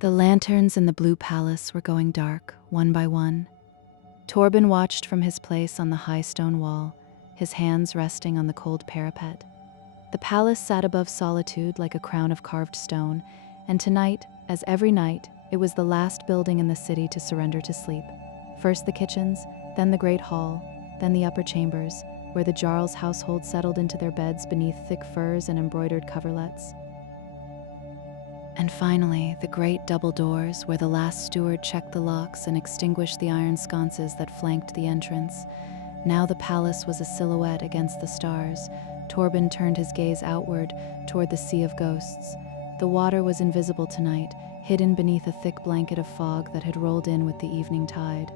The lanterns in the blue palace were going dark, one by one. Torben watched from his place on the high stone wall, his hands resting on the cold parapet. The palace sat above Solitude like a crown of carved stone, and tonight, as every night, it was the last building in the city to surrender to sleep. First the kitchens, then the great hall, then the upper chambers, where the Jarls household settled into their beds beneath thick furs and embroidered coverlets. And finally, the great double doors, where the last steward checked the locks and extinguished the iron sconces that flanked the entrance. Now the palace was a silhouette against the stars. Torben turned his gaze outward, toward the sea of ghosts. The water was invisible tonight, hidden beneath a thick blanket of fog that had rolled in with the evening tide.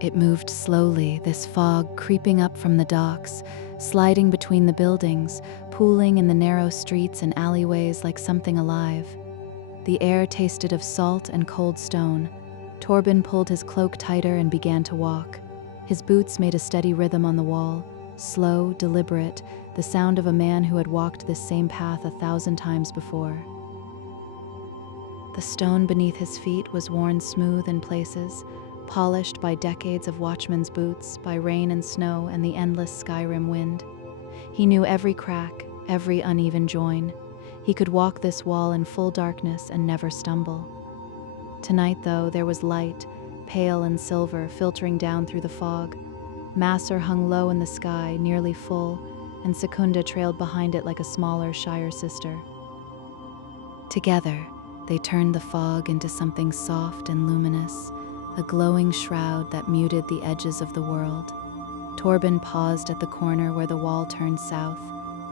It moved slowly, this fog creeping up from the docks, sliding between the buildings, pooling in the narrow streets and alleyways like something alive. The air tasted of salt and cold stone. Torben pulled his cloak tighter and began to walk. His boots made a steady rhythm on the wall, slow, deliberate, the sound of a man who had walked this same path 1,000 times before. The stone beneath his feet was worn smooth in places, polished by decades of watchmen's boots, by rain and snow and the endless Skyrim wind. He knew every crack, every uneven join. He could walk this wall in full darkness and never stumble. Tonight, though, there was light, pale and silver, filtering down through the fog. Masser hung low in the sky, nearly full, and Secunda trailed behind it like a smaller, shyer sister. Together, they turned the fog into something soft and luminous, a glowing shroud that muted the edges of the world. Torben paused at the corner where the wall turned south.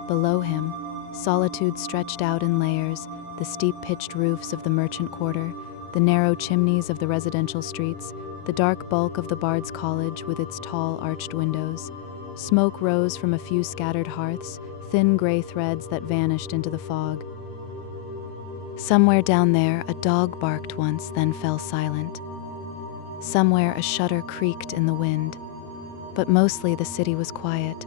Below him, Solitude stretched out in layers, the steep pitched roofs of the merchant quarter, the narrow chimneys of the residential streets, the dark bulk of the Bard's College with its tall arched windows. Smoke rose from a few scattered hearths, thin gray threads that vanished into the fog. Somewhere down there, a dog barked once, then fell silent. Somewhere a shutter creaked in the wind, but mostly the city was quiet.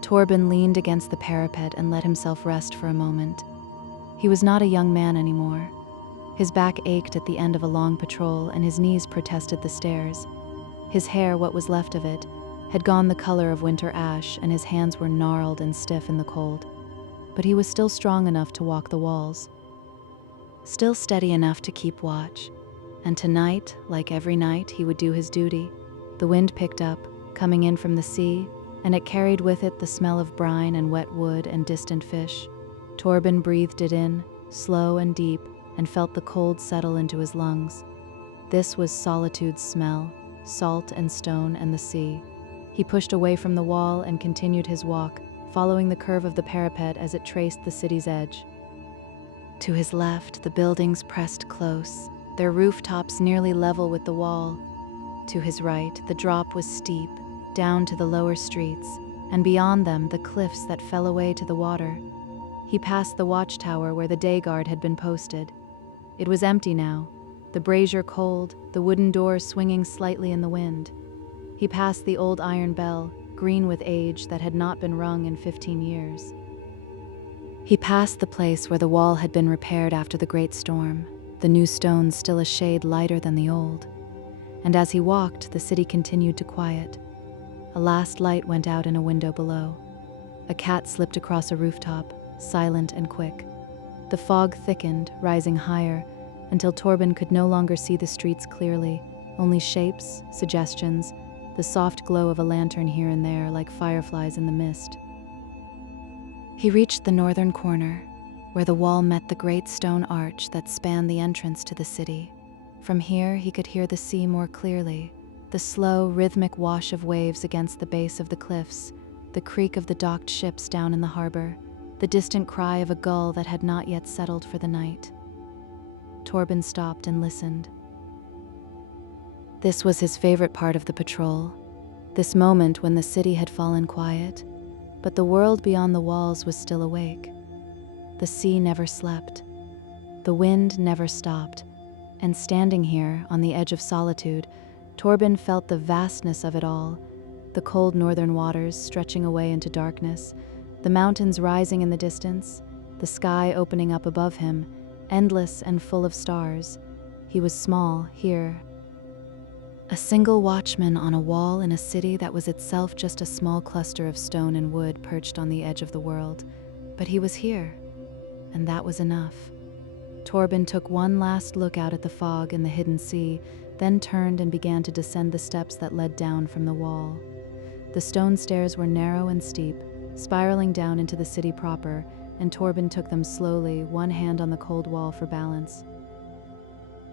Torben leaned against the parapet and let himself rest for a moment. He was not a young man anymore. His back ached at the end of a long patrol, and his knees protested the stairs. His hair, what was left of it, had gone the color of winter ash, and his hands were gnarled and stiff in the cold. But he was still strong enough to walk the walls, still steady enough to keep watch. And tonight, like every night, he would do his duty. The wind picked up, coming in from the sea, and it carried with it the smell of brine and wet wood and distant fish. Torben breathed it in, slow and deep, and felt the cold settle into his lungs. This was Solitude's smell, salt and stone and the sea. He pushed away from the wall and continued his walk, following the curve of the parapet as it traced the city's edge. To his left, the buildings pressed close, their rooftops nearly level with the wall. To his right, the drop was steep, down to the lower streets, and beyond them the cliffs that fell away to the water. He passed the watchtower where the day guard had been posted. It was empty now, the brazier cold, the wooden door swinging slightly in the wind. He passed the old iron bell, green with age, that had not been rung in 15 years. He passed the place where the wall had been repaired after the great storm, the new stones still a shade lighter than the old. And as he walked, the city continued to quiet. A last light went out in a window below. A cat slipped across a rooftop, silent and quick. The fog thickened, rising higher, until Torben could no longer see the streets clearly, only shapes, suggestions, the soft glow of a lantern here and there like fireflies in the mist. He reached the northern corner, where the wall met the great stone arch that spanned the entrance to the city. From here he could hear the sea more clearly, the slow, rhythmic wash of waves against the base of the cliffs, the creak of the docked ships down in the harbor, the distant cry of a gull that had not yet settled for the night. Torben stopped and listened. This was his favorite part of the patrol, this moment when the city had fallen quiet, but the world beyond the walls was still awake. The sea never slept. The wind never stopped. And standing here, on the edge of Solitude, Torben felt the vastness of it all, the cold northern waters stretching away into darkness, the mountains rising in the distance, the sky opening up above him, endless and full of stars. He was small here, a single watchman on a wall in a city that was itself just a small cluster of stone and wood perched on the edge of the world. But he was here, and that was enough. Torben took one last look out at the fog and the hidden sea, then turned and began to descend the steps that led down from the wall. The stone stairs were narrow and steep, spiraling down into the city proper, and Torben took them slowly, one hand on the cold wall for balance.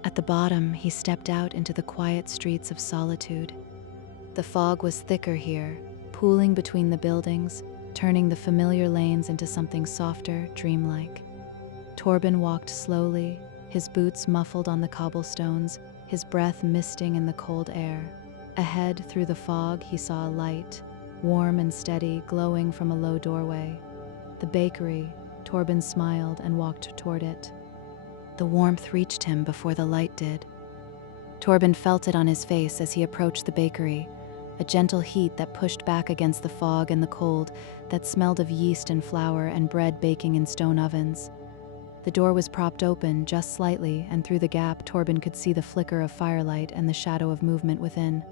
At the bottom, he stepped out into the quiet streets of Solitude. The fog was thicker here, pooling between the buildings, turning the familiar lanes into something softer, dreamlike. Torben walked slowly, his boots muffled on the cobblestones, his breath misting in the cold air. Ahead, through the fog, he saw a light, warm and steady, glowing from a low doorway. The bakery. Torben smiled and walked toward it. The warmth reached him before the light did. Torben felt it on his face as he approached the bakery, a gentle heat that pushed back against the fog and the cold, that smelled of yeast and flour and bread baking in stone ovens. The door was propped open just slightly, and through the gap Torben could see the flicker of firelight and the shadow of movement within.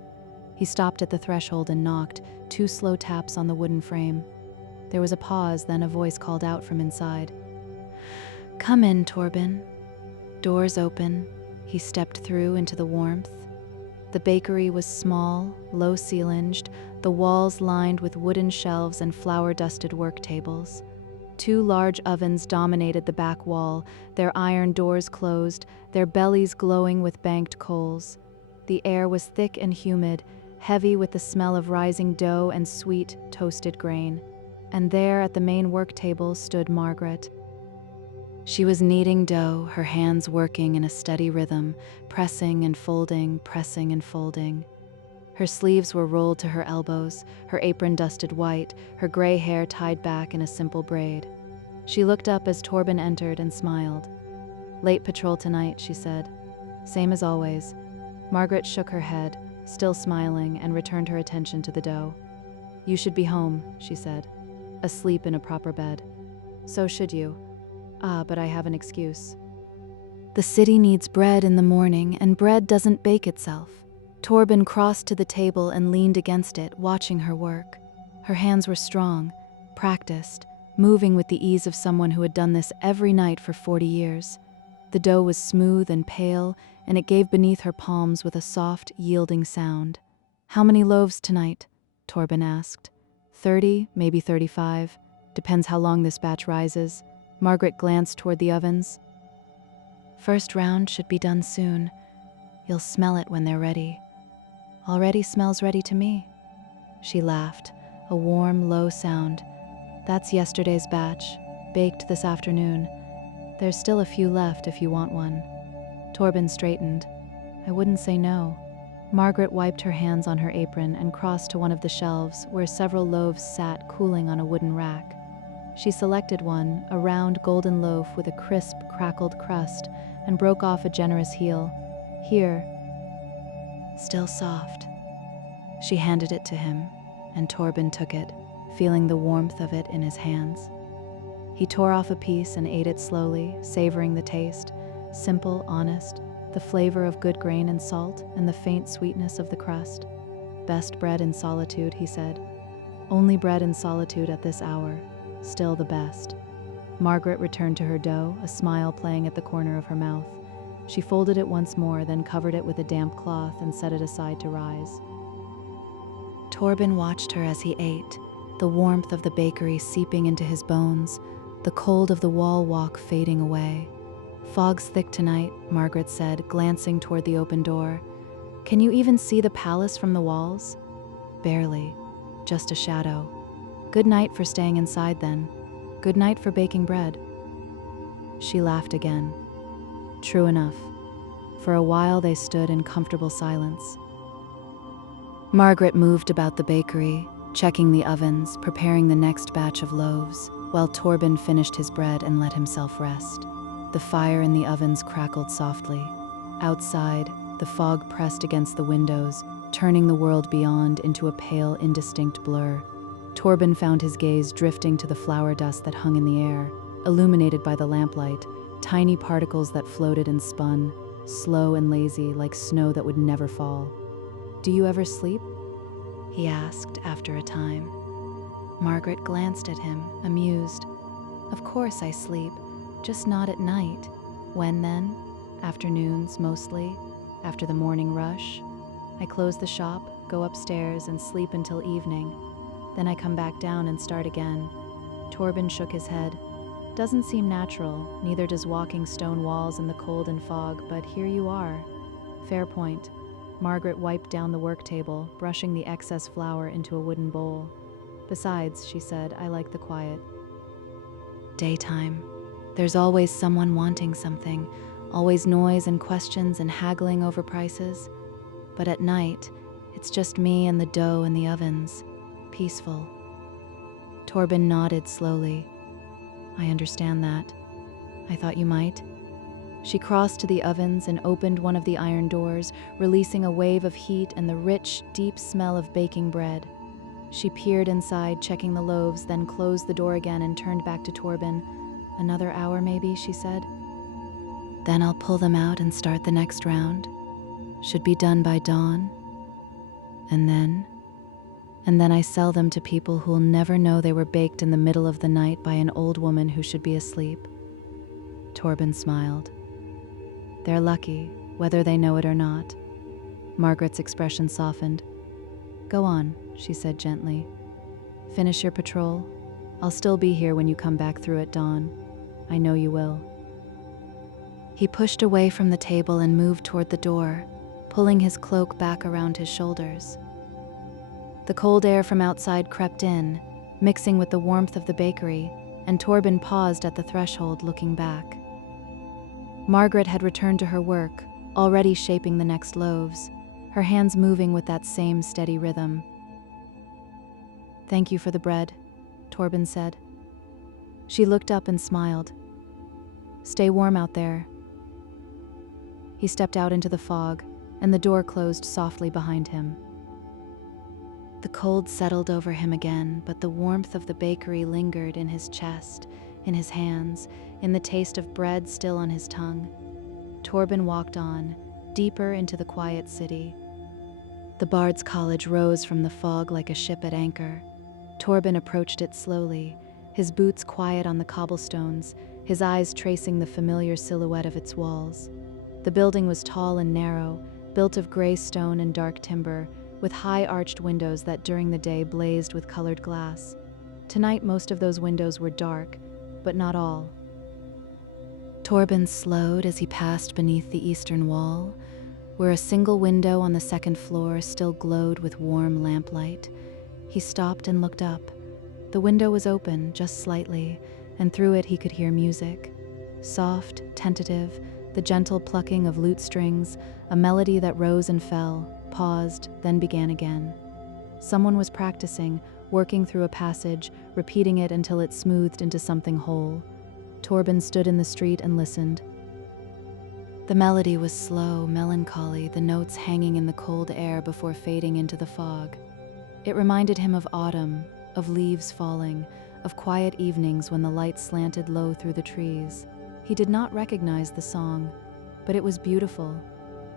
He stopped at the threshold and knocked, 2 slow taps on the wooden frame. There was a pause, then a voice called out from inside. "Come in, Torben." Doors open. He stepped through into the warmth. The bakery was small, low-ceilinged, the walls lined with wooden shelves and flour-dusted work tables. 2 large ovens dominated the back wall, their iron doors closed, their bellies glowing with banked coals. The air was thick and humid, heavy with the smell of rising dough and sweet, toasted grain. And there at the main work table stood Margaret. She was kneading dough, her hands working in a steady rhythm, pressing and folding, pressing and folding. Her sleeves were rolled to her elbows, her apron dusted white, her gray hair tied back in a simple braid. She looked up as Torben entered and smiled. "Late patrol tonight," she said. "Same as always." Margaret shook her head, still smiling, and returned her attention to the dough. "You should be home," she said, "asleep in a proper bed." "So should you. But I have an excuse. The city needs bread in the morning, and bread doesn't bake itself." Torben crossed to the table and leaned against it, watching her work. Her hands were strong, practiced, moving with the ease of someone who had done this every night for 40 years. The dough was smooth and pale, and it gave beneath her palms with a soft, yielding sound. "How many loaves tonight?" Torben asked. 30, maybe 35. Depends how long this batch rises." Margaret glanced toward the ovens. "First round should be done soon. You'll smell it when they're ready." "Already smells ready to me." She laughed, a warm, low sound. "That's yesterday's batch, baked this afternoon. There's still a few left if you want one." Torben straightened. "I wouldn't say no." Margaret wiped her hands on her apron and crossed to one of the shelves where several loaves sat cooling on a wooden rack. She selected one, a round golden loaf with a crisp, crackled crust, and broke off a generous heel. "Here." "Still soft." She handed it to him, and Torben took it, feeling the warmth of it in his hands. He tore off a piece and ate it slowly, savoring the taste, simple, honest, the flavor of good grain and salt, and the faint sweetness of the crust. "Best bread in Solitude," he said. "Only bread in Solitude at this hour. Still the best." Margaret returned to her dough, a smile playing at the corner of her mouth. She folded it once more, then covered it with a damp cloth and set it aside to rise. Torben watched her as he ate, the warmth of the bakery seeping into his bones, the cold of the wall walk fading away. "Fog's thick tonight," Margaret said, glancing toward the open door. "Can you even see the palace from the walls?" "Barely. Just a shadow." "Good night for staying inside, then. Good night for baking bread." She laughed again. True enough. For a while they stood in comfortable silence. Margaret moved about the bakery, checking the ovens, preparing the next batch of loaves, while Torben finished his bread and let himself rest. The fire in the ovens crackled softly. Outside, the fog pressed against the windows, turning the world beyond into a pale, indistinct blur. Torben found his gaze drifting to the flour dust that hung in the air, illuminated by the lamplight, tiny particles that floated and spun, slow and lazy like snow that would never fall. "Do you ever sleep?" he asked after a time. Margaret glanced at him, amused. "Of course I sleep, just not at night." "When then?" "Afternoons, mostly, after the morning rush. I close the shop, go upstairs, and sleep until evening. Then I come back down and start again." Torben shook his head. "Doesn't seem natural, neither does walking stone walls in the cold and fog, but here you are." "Fair point." Margaret wiped down the work table, brushing the excess flour into a wooden bowl. "Besides," she said, "I like the quiet." Daytime. There's always someone wanting something, always noise and questions and haggling over prices. But at night, it's just me and the dough and the ovens. Peaceful. Torben nodded slowly. "I understand that. I thought you might." She crossed to the ovens and opened one of the iron doors, releasing a wave of heat and the rich, deep smell of baking bread. She peered inside, checking the loaves, then closed the door again and turned back to Torben. "Another hour maybe," she said. "Then I'll pull them out and start the next round. Should be done by dawn. And then I sell them to people who'll never know they were baked in the middle of the night by an old woman who should be asleep." Torben smiled. "They're lucky, whether they know it or not." Margaret's expression softened. "Go on," she said gently. "Finish your patrol. I'll still be here when you come back through at dawn. I know you will." He pushed away from the table and moved toward the door, pulling his cloak back around his shoulders. The cold air from outside crept in, mixing with the warmth of the bakery, and Torben paused at the threshold, looking back. Margaret had returned to her work, already shaping the next loaves, her hands moving with that same steady rhythm. "Thank you for the bread," Torben said. She looked up and smiled. "Stay warm out there." He stepped out into the fog, and the door closed softly behind him. The cold settled over him again, but the warmth of the bakery lingered in his chest, in his hands, in the taste of bread still on his tongue. Torben walked on, deeper into the quiet city. The Bard's College rose from the fog like a ship at anchor. Torben approached it slowly, his boots quiet on the cobblestones, his eyes tracing the familiar silhouette of its walls. The building was tall and narrow, built of gray stone and dark timber, with high arched windows that during the day blazed with colored glass. Tonight most of those windows were dark, but not all. Torben slowed as he passed beneath the eastern wall, where a single window on the second floor still glowed with warm lamplight. He stopped and looked up. The window was open, just slightly, and through it he could hear music. Soft, tentative, the gentle plucking of lute strings, a melody that rose and fell, paused, then began again. Someone was practicing, working through a passage, repeating it until it smoothed into something whole. Torben stood in the street and listened. The melody was slow, melancholy, the notes hanging in the cold air before fading into the fog. It reminded him of autumn, of leaves falling, of quiet evenings when the light slanted low through the trees. He did not recognize the song, but it was beautiful.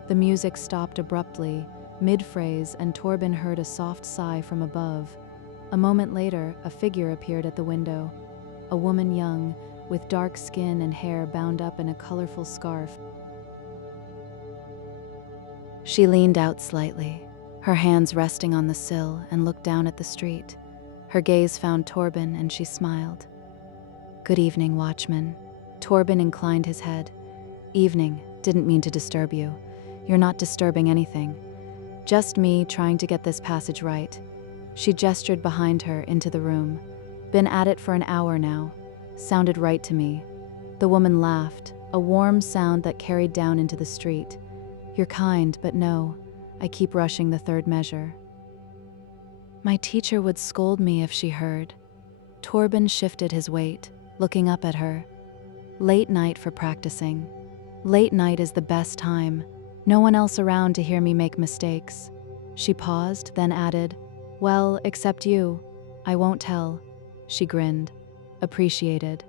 The music stopped abruptly, mid-phrase, and Torben heard a soft sigh from above. A moment later, a figure appeared at the window. A woman young, with dark skin and hair bound up in a colorful scarf. She leaned out slightly, her hands resting on the sill, and looked down at the street. Her gaze found Torben, and she smiled. "Good evening, watchman." Torben inclined his head. "Evening, didn't mean to disturb you. You're not disturbing anything. Just me trying to get this passage right." She gestured behind her into the room. "Been at it for an hour now. Sounded right to me." The woman laughed, a warm sound that carried down into the street. "You're kind, but no. I keep rushing the third measure." "My teacher would scold me if she heard." Torben shifted his weight, looking up at her. "Late night for practicing. Late night is the best time. No one else around to hear me make mistakes." She paused, then added, "Well, except you. I won't tell." She grinned. "Appreciated."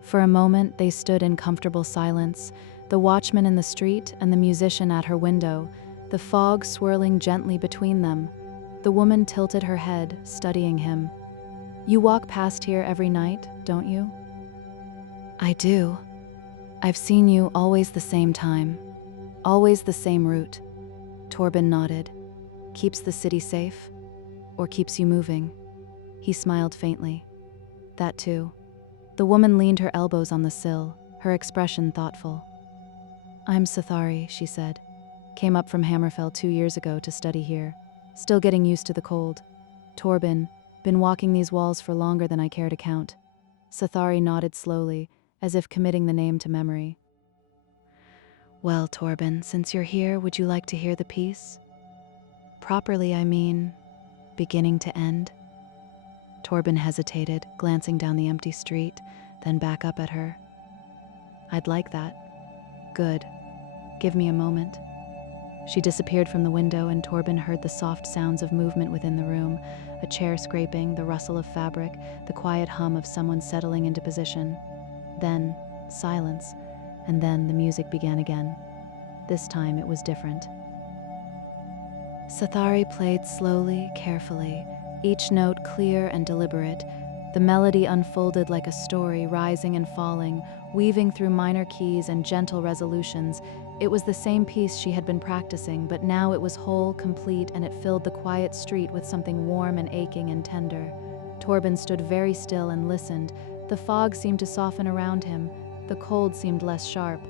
For a moment, they stood in comfortable silence, the watchman in the street and the musician at her window, the fog swirling gently between them. The woman tilted her head, studying him. "You walk past here every night, don't you?" "I do. I've seen you always the same time. Always the same route." Torben nodded. "Keeps the city safe? Or keeps you moving?" He smiled faintly. "That too." The woman leaned her elbows on the sill, her expression thoughtful. "I'm Sathari," she said. "Came up from Hammerfell 2 years ago to study here. Still getting used to the cold. Torben, been walking these walls for longer than I care to count." Sathari nodded slowly, as if committing the name to memory. "Well, Torben, since you're here, would you like to hear the piece? Properly, I mean, beginning to end." Torben hesitated, glancing down the empty street, then back up at her. "I'd like that." "Good. Give me a moment." She disappeared from the window, and Torben heard the soft sounds of movement within the room, a chair scraping, the rustle of fabric, the quiet hum of someone settling into position. Then, silence, and then the music began again. This time it was different. Sathari played slowly, carefully, each note clear and deliberate. The melody unfolded like a story, rising and falling, weaving through minor keys and gentle resolutions. It was the same piece she had been practicing, but now it was whole, complete, and it filled the quiet street with something warm and aching and tender. Torben stood very still and listened. The fog seemed to soften around him. The cold seemed less sharp.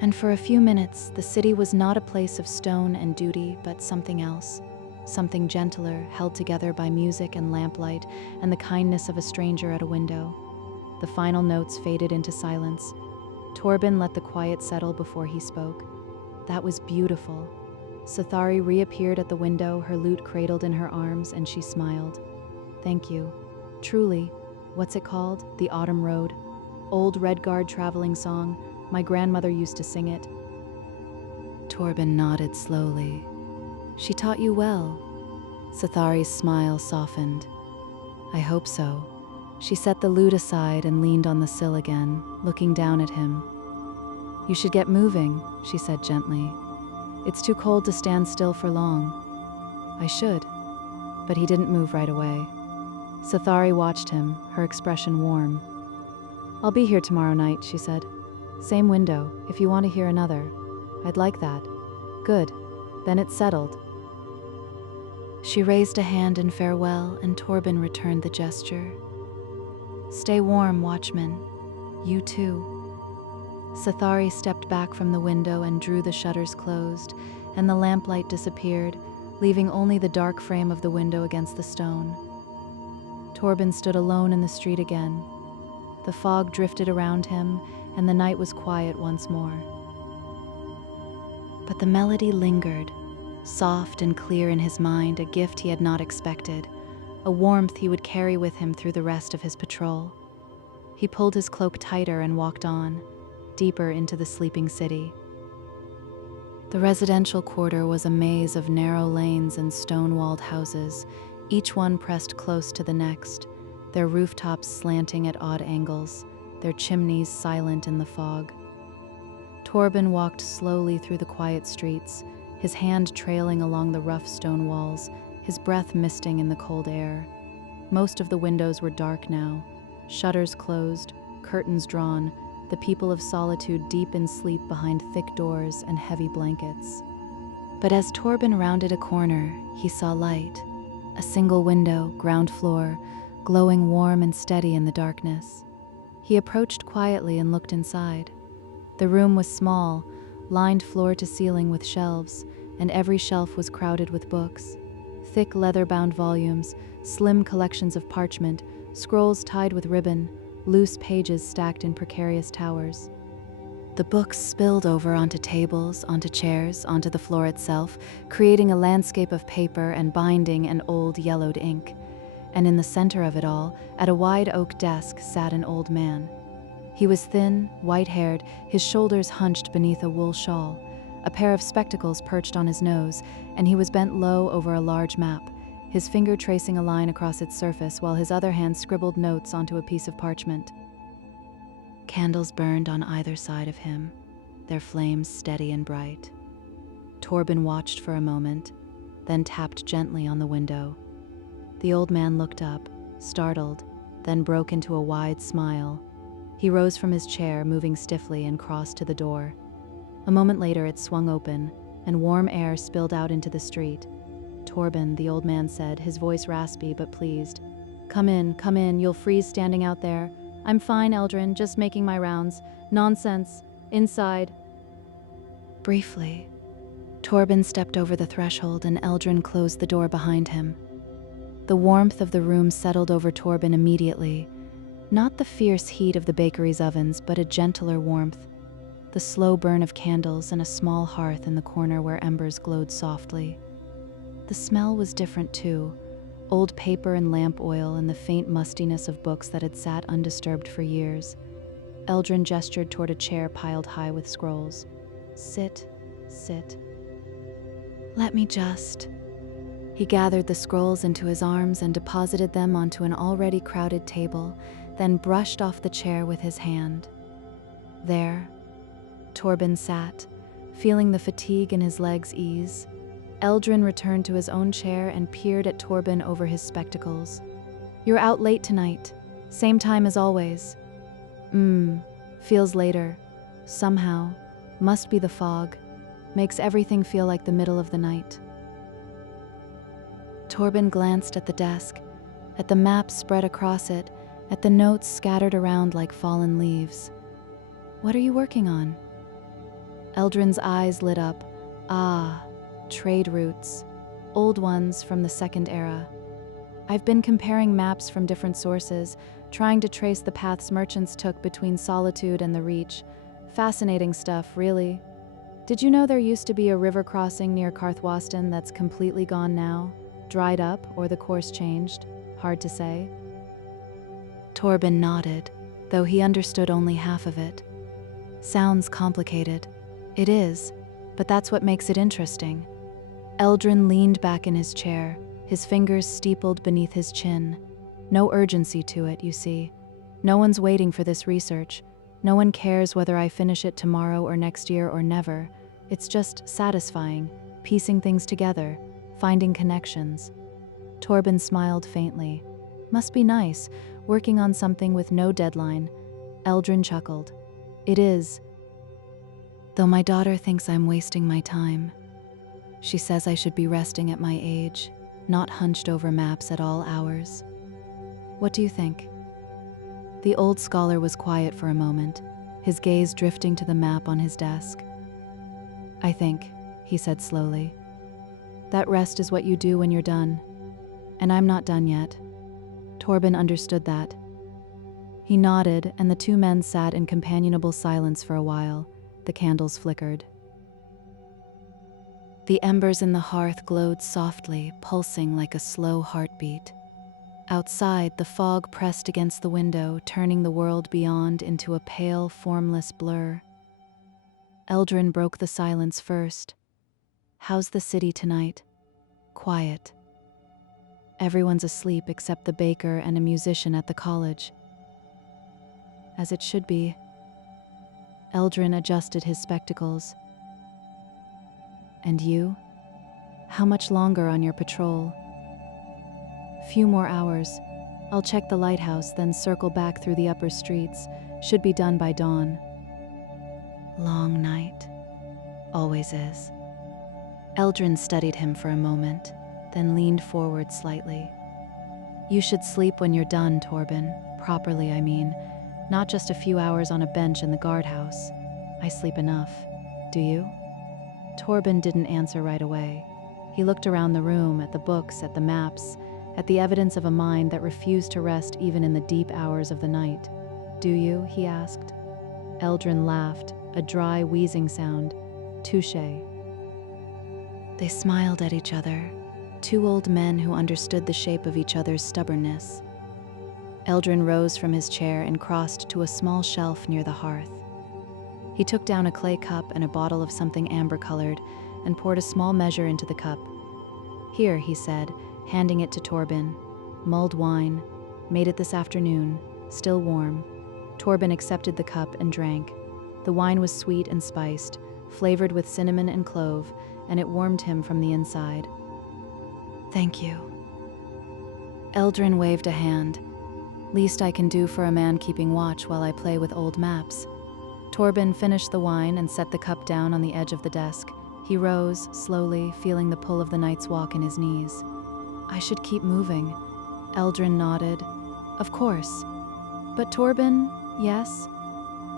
And for a few minutes, the city was not a place of stone and duty, but something else. Something gentler, held together by music and lamplight, and the kindness of a stranger at a window. The final notes faded into silence. Torben let the quiet settle before he spoke. "That was beautiful." Sathari reappeared at the window, her lute cradled in her arms, and she smiled. "Thank you. Truly, what's it called? The Autumn Road. Old Redguard traveling song. My grandmother used to sing it." Torben nodded slowly. "She taught you well." Sathari's smile softened. "I hope so." She set the lute aside and leaned on the sill again, looking down at him. "You should get moving," she said gently. "It's too cold to stand still for long." "I should." But he didn't move right away. Sathari watched him, her expression warm. "I'll be here tomorrow night," she said. "Same window, if you want to hear another." "I'd like that." "Good. Then it's settled." She raised a hand in farewell, and Torben returned the gesture. "Stay warm, watchman. You too." Sathari stepped back from the window and drew the shutters closed, and the lamplight disappeared, leaving only the dark frame of the window against the stone. Torben stood alone in the street again. The fog drifted around him, and the night was quiet once more. But the melody lingered, soft and clear in his mind, a gift he had not expected, a warmth he would carry with him through the rest of his patrol. He pulled his cloak tighter and walked on, deeper into the sleeping city. The residential quarter was a maze of narrow lanes and stone-walled houses, each one pressed close to the next, their rooftops slanting at odd angles, their chimneys silent in the fog. Torben walked slowly through the quiet streets, his hand trailing along the rough stone walls, his breath misting in the cold air. Most of the windows were dark now, shutters closed, curtains drawn, the people of Solitude deep in sleep behind thick doors and heavy blankets. But as Torben rounded a corner, he saw light. A single window, ground floor, glowing warm and steady in the darkness. He approached quietly and looked inside. The room was small, lined floor to ceiling with shelves, and every shelf was crowded with books. Thick leather-bound volumes, slim collections of parchment, scrolls tied with ribbon, loose pages stacked in precarious towers. The books spilled over onto tables, onto chairs, onto the floor itself, creating a landscape of paper and binding and old yellowed ink. And in the center of it all, at a wide oak desk, sat an old man. He was thin, white-haired, his shoulders hunched beneath a wool shawl, a pair of spectacles perched on his nose, and he was bent low over a large map, his finger tracing a line across its surface while his other hand scribbled notes onto a piece of parchment. Candles burned on either side of him, their flames steady and bright. Torben watched for a moment, then tapped gently on the window. The old man looked up, startled, then broke into a wide smile. He rose from his chair, moving stiffly, and crossed to the door. A moment later, it swung open, and warm air spilled out into the street. "Torben," the old man said, his voice raspy but pleased. Come in, you'll freeze standing out there." "I'm fine, Eldrin, just making my rounds." "Nonsense. Inside." Briefly, Torben stepped over the threshold and Eldrin closed the door behind him. The warmth of the room settled over Torben immediately. Not the fierce heat of the bakery's ovens, but a gentler warmth. The slow burn of candles and a small hearth in the corner where embers glowed softly. The smell was different too. Old paper and lamp oil and the faint mustiness of books that had sat undisturbed for years. Eldrin gestured toward a chair piled high with scrolls. Sit. "Let me just..." He gathered the scrolls into his arms and deposited them onto an already crowded table, then brushed off the chair with his hand. There, Torben sat, feeling the fatigue in his legs ease. Eldrin returned to his own chair and peered at Torben over his spectacles. "You're out late tonight. Same time as always." Feels later. Somehow. Must be the fog. Makes everything feel like the middle of the night." Torben glanced at the desk, at the map spread across it, at the notes scattered around like fallen leaves. "What are you working on?" Eldrin's eyes lit up. "Ah, trade routes. Old ones from the Second Era. I've been comparing maps from different sources, trying to trace the paths merchants took between Solitude and the Reach. Fascinating stuff, really. Did you know there used to be a river crossing near Karthwasten that's completely gone now? Dried up, or the course changed? Hard to say." Torben nodded, though he understood only half of it. "Sounds complicated." "It is, but that's what makes it interesting." Eldrin leaned back in his chair, his fingers steepled beneath his chin. No urgency to it, you see. No one's waiting for this research. No one cares whether I finish it tomorrow or next year or never. It's just satisfying, piecing things together, finding connections. Torben smiled faintly. "Must be nice, working on something with no deadline." Eldrin chuckled. "It is. Though my daughter thinks I'm wasting my time. She says I should be resting at my age, not hunched over maps at all hours. What do you think?" The old scholar was quiet for a moment, his gaze drifting to the map on his desk. "I think," he said slowly, "that rest is what you do when you're done. And I'm not done yet." Torben understood that. He nodded, and the two men sat in companionable silence for a while. The candles flickered. The embers in the hearth glowed softly, pulsing like a slow heartbeat. Outside, the fog pressed against the window, turning the world beyond into a pale, formless blur. Eldrin broke the silence first. "How's the city tonight?" "Quiet. Everyone's asleep except the baker and a musician at the college." "As it should be." Eldrin adjusted his spectacles. "And you? How much longer on your patrol?" "Few more hours. I'll check the lighthouse, then circle back through the upper streets. Should be done by dawn." "Long night. Always is." Eldrin studied him for a moment, then leaned forward slightly. "You should sleep when you're done, Torben. Properly, I mean. Not just a few hours on a bench in the guardhouse. I sleep enough. Do you?" Torben didn't answer right away. He looked around the room, at the books, at the maps, at the evidence of a mind that refused to rest even in the deep hours of the night. "Do you?" he asked. Eldrin laughed, a dry, wheezing sound. "Touché." They smiled at each other, two old men who understood the shape of each other's stubbornness. Eldrin rose from his chair and crossed to a small shelf near the hearth. He took down a clay cup and a bottle of something amber-colored and poured a small measure into the cup. "Here," he said, handing it to Torben. Mulled wine. Made it this afternoon. Still warm. Torben accepted the cup and drank. The wine was sweet and spiced, flavored with cinnamon and clove, and it warmed him from the inside. "Thank you." Eldrin waved a hand. "Least I can do for a man keeping watch while I play with old maps." Torben finished the wine and set the cup down on the edge of the desk. He rose, slowly, feeling the pull of the night's walk in his knees. "I should keep moving." Eldrin nodded. "Of course. But Torben, yes?"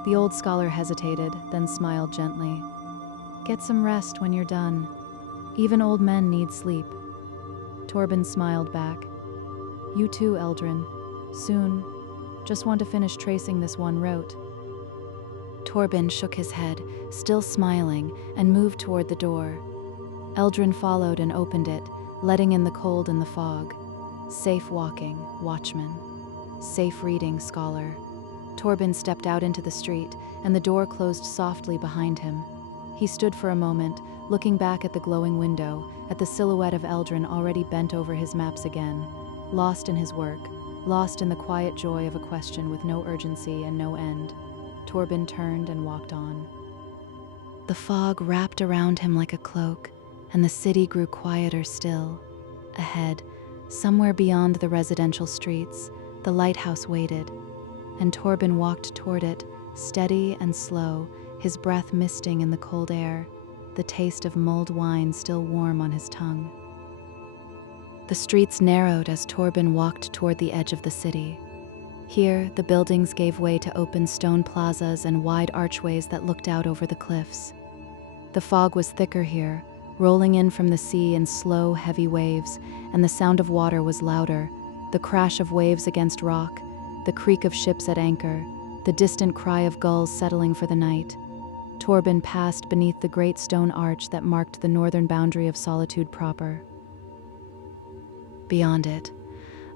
The old scholar hesitated, then smiled gently. "Get some rest when you're done. Even old men need sleep." Torben smiled back. "You too, Eldrin. Soon. Just want to finish tracing this one rote." Torben shook his head, still smiling, and moved toward the door. Eldrin followed and opened it, letting in the cold and the fog. Safe walking, watchman. Safe reading, scholar. Torben stepped out into the street, and the door closed softly behind him. He stood for a moment, looking back at the glowing window, at the silhouette of Eldrin already bent over his maps again, lost in his work, lost in the quiet joy of a question with no urgency and no end. Torben turned and walked on. The fog wrapped around him like a cloak, and the city grew quieter still. Ahead, somewhere beyond the residential streets, the lighthouse waited, and Torben walked toward it, steady and slow, his breath misting in the cold air, the taste of mulled wine still warm on his tongue. The streets narrowed as Torben walked toward the edge of the city. Here, the buildings gave way to open stone plazas and wide archways that looked out over the cliffs. The fog was thicker here, rolling in from the sea in slow, heavy waves, and the sound of water was louder, the crash of waves against rock, the creak of ships at anchor, the distant cry of gulls settling for the night. Torben passed beneath the great stone arch that marked the northern boundary of Solitude proper. Beyond it,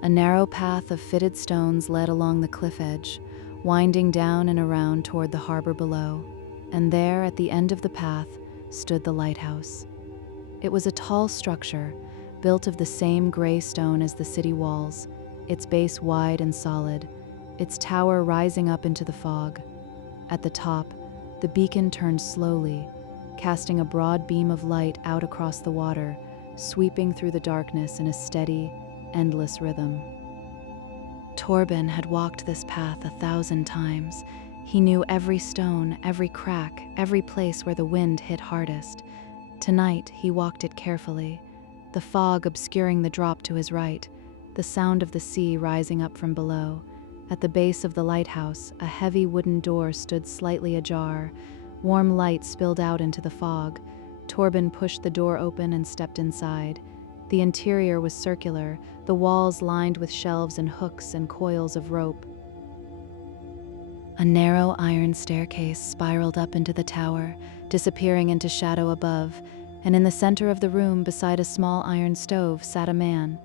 a narrow path of fitted stones led along the cliff edge, winding down and around toward the harbor below, and there, at the end of the path, stood the lighthouse. It was a tall structure, built of the same gray stone as the city walls, its base wide and solid, its tower rising up into the fog. At the top, the beacon turned slowly, casting a broad beam of light out across the water, sweeping through the darkness in a steady, endless rhythm. Torben had walked this path 1,000 times. He knew every stone, every crack, every place where the wind hit hardest. Tonight, he walked it carefully, the fog obscuring the drop to his right, the sound of the sea rising up from below. At the base of the lighthouse, a heavy wooden door stood slightly ajar. Warm light spilled out into the fog. Torben pushed the door open and stepped inside. The interior was circular, the walls lined with shelves and hooks and coils of rope. A narrow iron staircase spiraled up into the tower, disappearing into shadow above, and in the center of the room, beside a small iron stove, sat a man.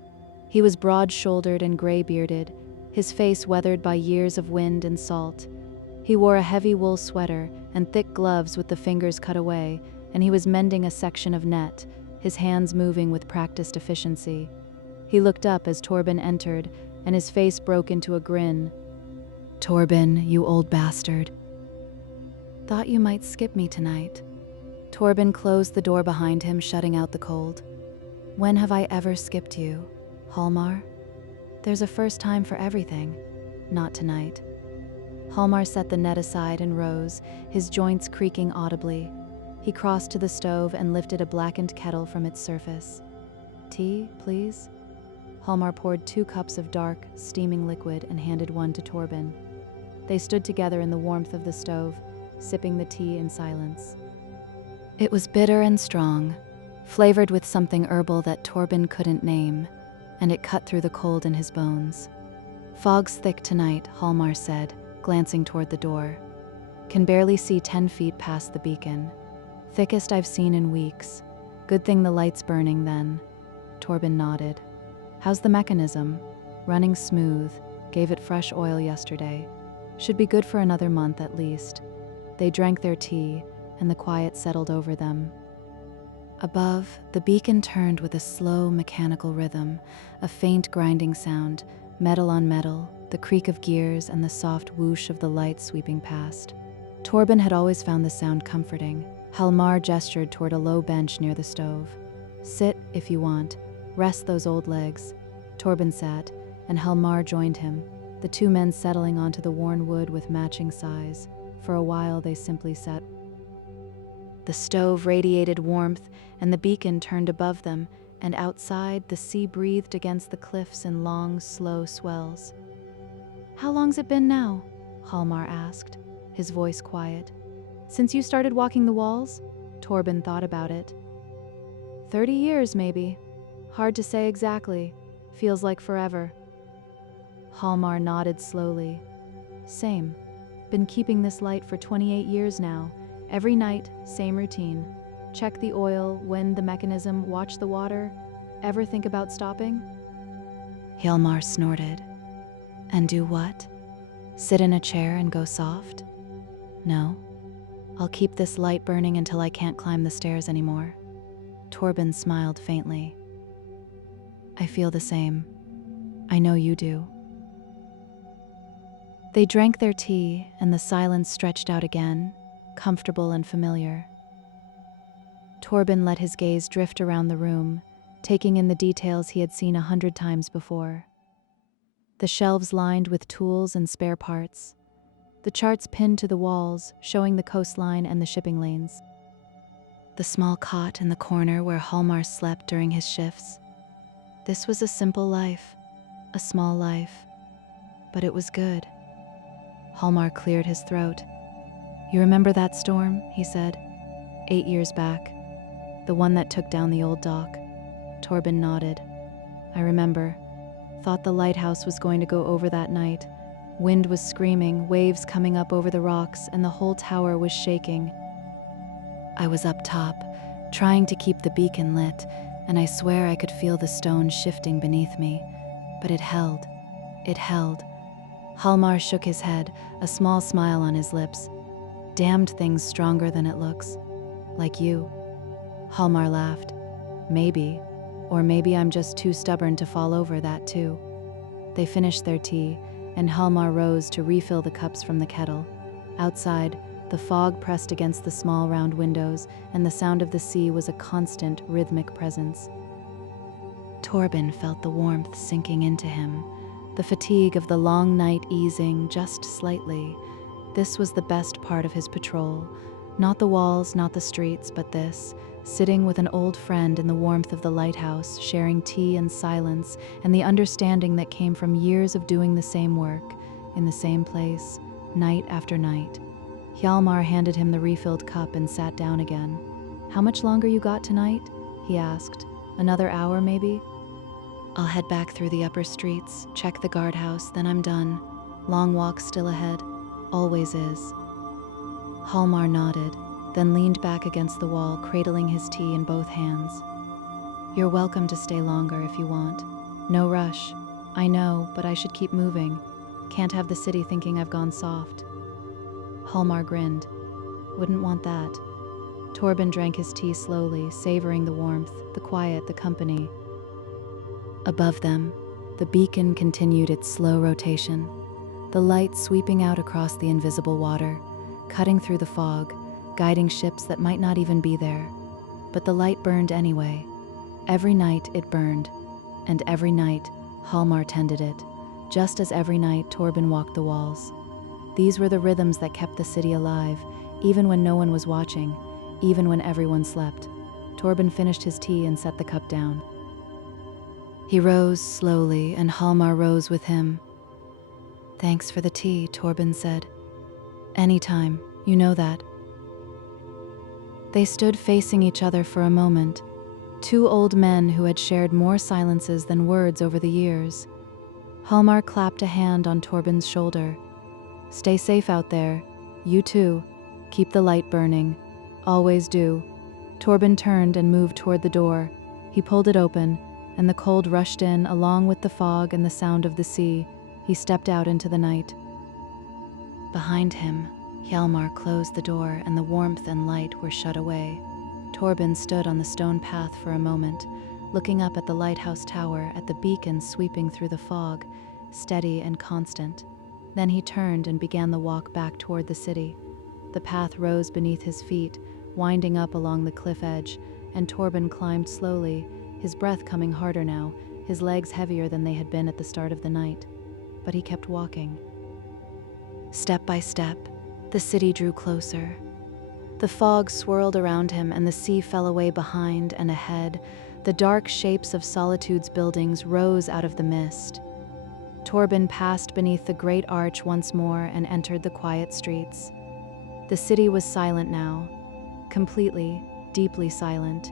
He was broad-shouldered and gray-bearded, his face weathered by years of wind and salt. He wore a heavy wool sweater and thick gloves with the fingers cut away, and he was mending a section of net, his hands moving with practiced efficiency. He looked up as Torben entered, and his face broke into a grin. "Torben, you old bastard. Thought you might skip me tonight." Torben closed the door behind him, shutting out the cold. "When have I ever skipped you, Hallmar? There's a first time for everything. Not tonight." Hallmar set the net aside and rose, his joints creaking audibly. He crossed to the stove and lifted a blackened kettle from its surface. "Tea, please?" Hallmar poured 2 cups of dark, steaming liquid and handed one to Torben. They stood together in the warmth of the stove, sipping the tea in silence. It was bitter and strong, flavored with something herbal that Torben couldn't name, and it cut through the cold in his bones. "Fog's thick tonight," Hallmar said, glancing toward the door. "Can barely see 10 feet past the beacon. Thickest I've seen in weeks. Good thing the light's burning then." Torben nodded. "How's the mechanism?" "Running smooth. Gave it fresh oil yesterday. Should be good for another month at least." They drank their tea, and the quiet settled over them. Above, the beacon turned with a slow, mechanical rhythm, a faint grinding sound, metal on metal, the creak of gears and the soft whoosh of the light sweeping past. Torben had always found the sound comforting. Halmar gestured toward a low bench near the stove. "Sit, if you want. Rest those old legs." Torben sat, and Halmar joined him, the two men settling onto the worn wood with matching sighs. For a while they simply sat. The stove radiated warmth, and the beacon turned above them, and outside the sea breathed against the cliffs in long, slow swells. "How long's it been now?" Halmar asked, his voice quiet. "Since you started walking the walls?" Torben thought about it. 30 years, maybe. Hard to say exactly. Feels like forever." Halmar nodded slowly. "Same. Been keeping this light for 28 years now. Every night, same routine. Check the oil, wind the mechanism, watch the water. Ever think about stopping?" Hjalmar snorted. "And do what? Sit in a chair and go soft? No. I'll keep this light burning until I can't climb the stairs anymore." Torben smiled faintly. "I feel the same. I know you do." They drank their tea, and the silence stretched out again, comfortable and familiar. Torben let his gaze drift around the room, taking in the details he had seen 100 times before. The shelves lined with tools and spare parts. The charts pinned to the walls, showing the coastline and the shipping lanes. The small cot in the corner where Halmar slept during his shifts. This was a simple life, a small life, but it was good. Halmar cleared his throat. "You remember that storm?" he said. 8 years back. The one that took down the old dock." Torben nodded. "I remember. Thought the lighthouse was going to go over that night. Wind was screaming, waves coming up over the rocks, and the whole tower was shaking. I was up top, trying to keep the beacon lit, and I swear I could feel the stone shifting beneath me. But it held. It held." Halmar shook his head, a small smile on his lips. "Damned thing's stronger than it looks. Like you." Halmar laughed. "Maybe. Or maybe I'm just too stubborn to fall over that too." They finished their tea, and Halmar rose to refill the cups from the kettle. Outside, the fog pressed against the small round windows, and the sound of the sea was a constant, rhythmic presence. Torben felt the warmth sinking into him, the fatigue of the long night easing just slightly. This was the best part of his patrol. Not the walls, not the streets, but this, sitting with an old friend in the warmth of the lighthouse, sharing tea and silence, and the understanding that came from years of doing the same work, in the same place, night after night. Hjalmar handed him the refilled cup and sat down again. "How much longer you got tonight?" he asked. "Another hour, maybe?" "I'll head back through the upper streets, check the guardhouse, then I'm done. Long walk still ahead. Always is." Hjalmar nodded, then leaned back against the wall, cradling his tea in both hands. "You're welcome to stay longer if you want. No rush. I know, but I should keep moving. Can't have the city thinking I've gone soft." Hjalmar grinned. "Wouldn't want that." Torben drank his tea slowly, savoring the warmth, the quiet, the company. Above them, the beacon continued its slow rotation, the light sweeping out across the invisible water, cutting through the fog, guiding ships that might not even be there. But the light burned anyway. Every night it burned, and every night Hjalmar tended it, just as every night Torben walked the walls. These were the rhythms that kept the city alive, even when no one was watching, even when everyone slept. Torben finished his tea and set the cup down. He rose slowly, and Hjalmar rose with him. "Thanks for the tea," Torben said. "Anytime, you know that." They stood facing each other for a moment, two old men who had shared more silences than words over the years. Hjalmar clapped a hand on Torben's shoulder. "Stay safe out there. You too. Keep the light burning. Always do." Torben turned and moved toward the door. He pulled it open, and the cold rushed in along with the fog and the sound of the sea. He stepped out into the night. Behind him, Hjalmar closed the door, and the warmth and light were shut away. Torben stood on the stone path for a moment, looking up at the lighthouse tower, at the beacon sweeping through the fog, steady and constant. Then he turned and began the walk back toward the city. The path rose beneath his feet, winding up along the cliff edge, and Torben climbed slowly, his breath coming harder now, his legs heavier than they had been at the start of the night. But he kept walking. Step by step, the city drew closer. The fog swirled around him and the sea fell away behind and ahead. The dark shapes of Solitude's buildings rose out of the mist. Torben passed beneath the great arch once more and entered the quiet streets. The city was silent now, completely, deeply silent.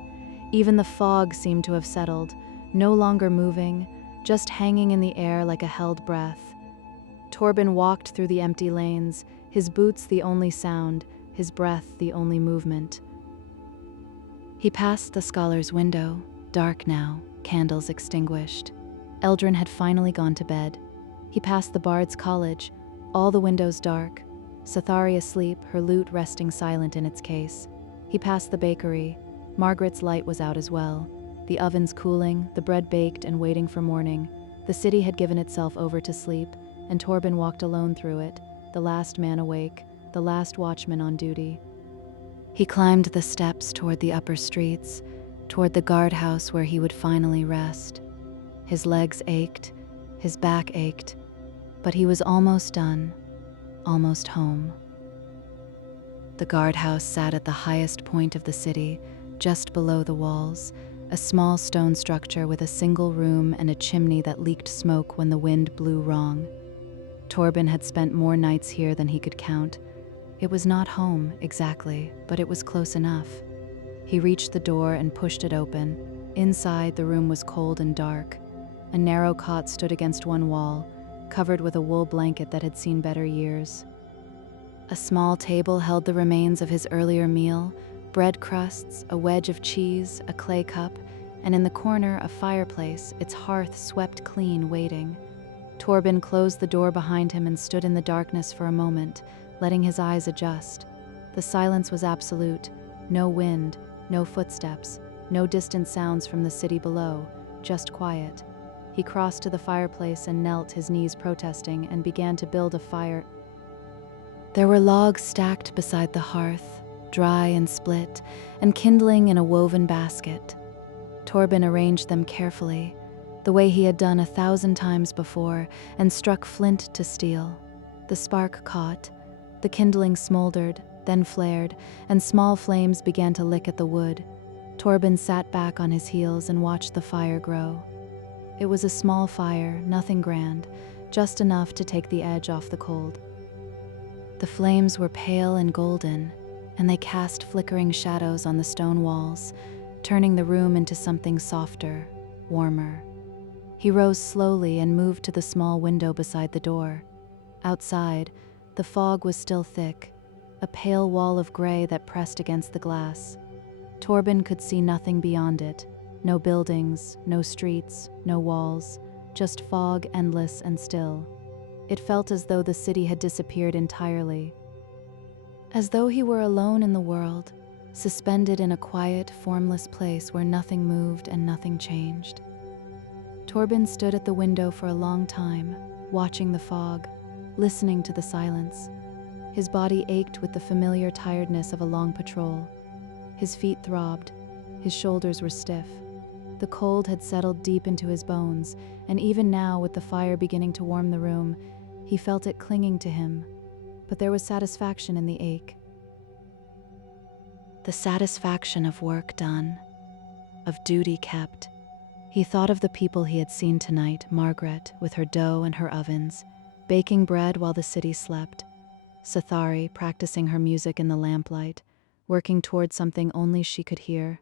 Even the fog seemed to have settled, no longer moving, just hanging in the air like a held breath. Torben walked through the empty lanes, his boots the only sound, his breath the only movement. He passed the scholar's window, dark now, candles extinguished. Eldrin had finally gone to bed. He passed the Bard's College, all the windows dark, Sathari asleep, her lute resting silent in its case. He passed the bakery. Margaret's light was out as well. The ovens cooling, the bread baked and waiting for morning. The city had given itself over to sleep, and Torben walked alone through it, the last man awake, the last watchman on duty. He climbed the steps toward the upper streets, toward the guardhouse where he would finally rest. His legs ached, his back ached, but he was almost done, almost home. The guardhouse sat at the highest point of the city, just below the walls, a small stone structure with a single room and a chimney that leaked smoke when the wind blew wrong. Torben had spent more nights here than he could count. It was not home, exactly, but it was close enough. He reached the door and pushed it open. Inside, the room was cold and dark. A narrow cot stood against one wall, covered with a wool blanket that had seen better years. A small table held the remains of his earlier meal, bread crusts, a wedge of cheese, a clay cup, and in the corner a fireplace, its hearth swept clean, waiting. Torben closed the door behind him and stood in the darkness for a moment, letting his eyes adjust. The silence was absolute. No wind, no footsteps, no distant sounds from the city below, just quiet. He crossed to the fireplace and knelt, his knees protesting, and began to build a fire. There were logs stacked beside the hearth, dry and split, and kindling in a woven basket. Torben arranged them carefully, the way he had done 1,000 times before, and struck flint to steel. The spark caught, the kindling smoldered, then flared, and small flames began to lick at the wood. Torben sat back on his heels and watched the fire grow. It was a small fire, nothing grand, just enough to take the edge off the cold. The flames were pale and golden, and they cast flickering shadows on the stone walls, turning the room into something softer, warmer. He rose slowly and moved to the small window beside the door. Outside, the fog was still thick, a pale wall of gray that pressed against the glass. Torben could see nothing beyond it. No buildings, no streets, no walls, just fog, endless and still. It felt as though the city had disappeared entirely. As though he were alone in the world, suspended in a quiet, formless place where nothing moved and nothing changed. Torben stood at the window for a long time, watching the fog, listening to the silence. His body ached with the familiar tiredness of a long patrol. His feet throbbed, his shoulders were stiff. The cold had settled deep into his bones, and even now, with the fire beginning to warm the room, he felt it clinging to him. But there was satisfaction in the ache. The satisfaction of work done, of duty kept. He thought of the people he had seen tonight, Margaret, with her dough and her ovens, baking bread while the city slept. Sathari, practicing her music in the lamplight, working toward something only she could hear.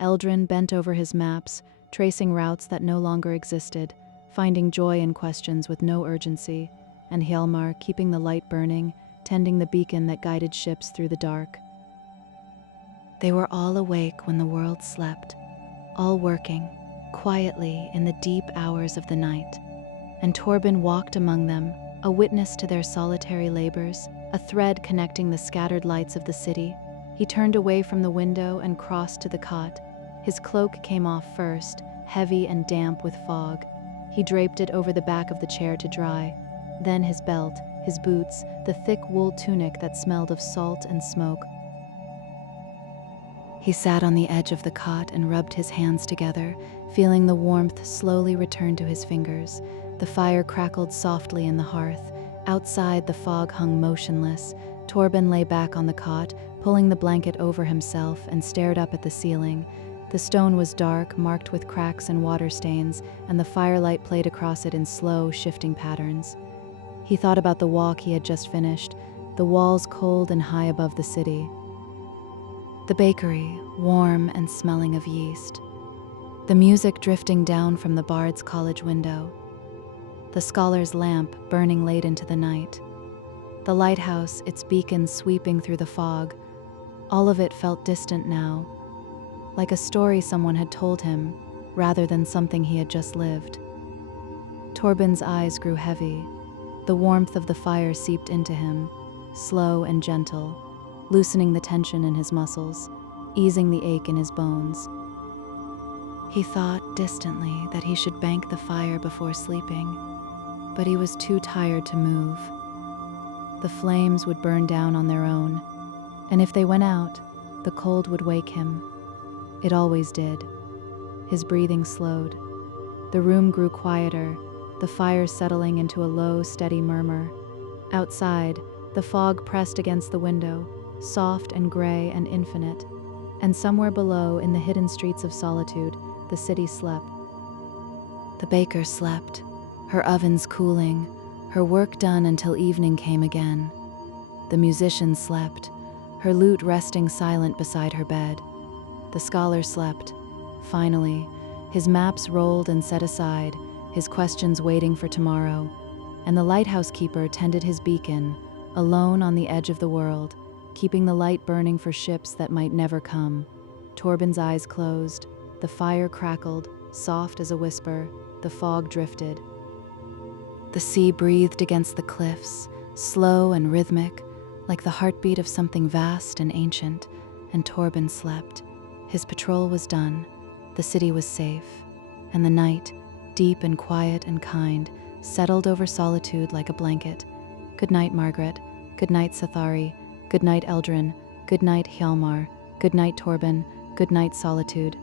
Eldrin bent over his maps, tracing routes that no longer existed, finding joy in questions with no urgency, and Hjalmar keeping the light burning, tending the beacon that guided ships through the dark. They were all awake when the world slept, all working, quietly in the deep hours of the night. And Torben walked among them, a witness to their solitary labors, a thread connecting the scattered lights of the city. He He turned away from the window and crossed to the cot. His cloak came off first, heavy and damp with fog. He draped it over the back of the chair to dry. Then his belt, his boots, the thick wool tunic that smelled of salt and smoke. He sat on the edge of the cot and rubbed his hands together, feeling the warmth slowly return to his fingers. The fire crackled softly in the hearth. Outside, the fog hung motionless. Torben lay back on the cot, pulling the blanket over himself, and stared up at the ceiling. The stone was dark, marked with cracks and water stains, and the firelight played across it in slow, shifting patterns. He thought about the walk he had just finished, the walls cold and high above the city. The bakery, warm and smelling of yeast. The music drifting down from the Bard's college window. The scholar's lamp burning late into the night. The lighthouse, its beacon sweeping through the fog. All of it felt distant now, like a story someone had told him, rather than something he had just lived. Torben's eyes grew heavy. The warmth of the fire seeped into him, slow and gentle, loosening the tension in his muscles, easing the ache in his bones. He thought distantly that he should bank the fire before sleeping, but he was too tired to move. The flames would burn down on their own, and if they went out, the cold would wake him. It always did. His breathing slowed. The room grew quieter, the fire settling into a low, steady murmur. Outside, the fog pressed against the window, soft and gray and infinite, and somewhere below, in the hidden streets of Solitude, the city slept. The baker slept, her ovens cooling, her work done until evening came again. The musician slept, her lute resting silent beside her bed. The scholar slept. Finally, his maps rolled and set aside, his questions waiting for tomorrow, and the lighthouse keeper tended his beacon, alone on the edge of the world, keeping the light burning for ships that might never come. Torben's eyes closed, the fire crackled, soft as a whisper, the fog drifted. The sea breathed against the cliffs, slow and rhythmic, like the heartbeat of something vast and ancient, and Torben slept. His patrol was done, the city was safe, and the night, deep and quiet and kind, settled over Solitude like a blanket. Good night, Margaret. Good night, Sathari. Good night, Eldrin. Good night, Hjalmar. Good night, Torben. Good night, Solitude.